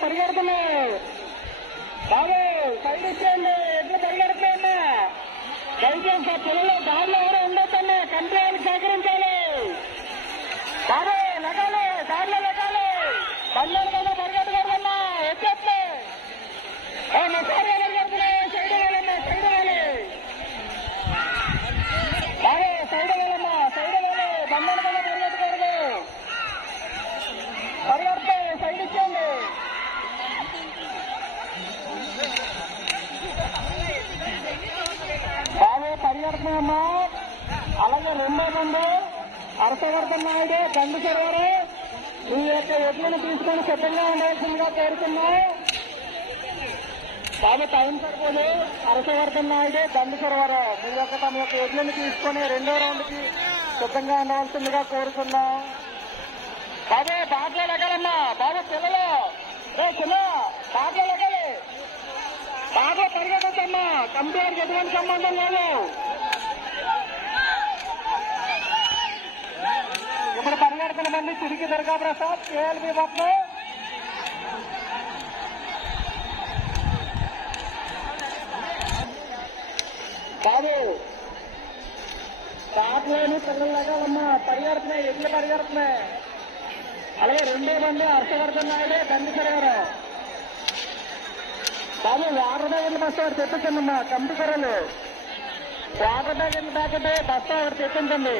పరిగెడుతున్నాయి బాబు side ఇచ్చేయండి ఎట్లు పరిగెడుతున్నాయన్నా దయచేసి పిల్లలు దారిలో ఎవరు ఉండొచ్చన్నా కంట్రోల్ సహకరించాలి బాబు లగాలి దారిలో లగాలి బండ్లను కదా పరిగెట్టకూడదన్నా వచ్చేస్తే నష్టాలుగా పరిగెడుతున్నాయి సైడ్ వెళ్ళమ్మా సైడ్ వెళ్ళి బాబు సైడ్ వెళ్ళమ్మా సైడ్ వెళ్ళి బండ్లను కదా పరిగెట్టకూడదు పరిగెడితే సైడ్ ఇచ్చేయండి బాబు పరిగెడుతున్నాయమ్మా అలాగే రెండో బండు హర్షవర్ధన్ నాయుడు గండు సర్వరు మీ యొక్క ఎడ్లను తీసుకొని సిద్ధంగా ఉండాల్సిందిగా కోరుతున్నాం బాబు టైం సరిపోదు హర్షవర్ధన్ నాయుడు గండు సర్వరు మీ యొక్క తమ యొక్క ఎడ్లను తీసుకొని రెండో రౌండ్ కి సిద్ధంగా ఉండవలసిందిగా కోరుతున్నాం బాబు బాటలో లెగాలమ్మా బాబు పిల్లలు చిన్న బాటలో లెగాలి బాగా పరిగెత్తమ్మా కంప్యూటర్కి ఎటువంటి సంబంధం లేదు ఇప్పుడు పరిగెడుతున్న మంది తిరిగి దుర్గా ప్రసాద్ కేఎల్బీ బాబు బాబు బాటలోని పిల్లలు లెగాలమ్మా పరిగెడుతున్నాయి ఎట్లు పరిగెడుతున్నాయి అలాగే రెండో మంది హర్షవర్ధన్ నాయుడు గండిసరారు బాబు వాటర్ బ్యాగెట్లు బస్తా ఒకటి తెప్పించండి కంప్యూటర్లు వాటర్ బ్యాగెట్లు ప్యాకెట్ బస్తా ఒకటి తెప్పించండి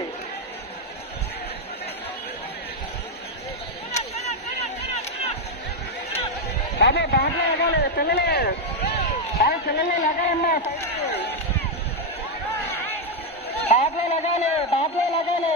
బాబు బాటలో లెగాలి పిల్లలు బాబు పిల్లలు లెగాలమ్మా బాటలో లెగాలి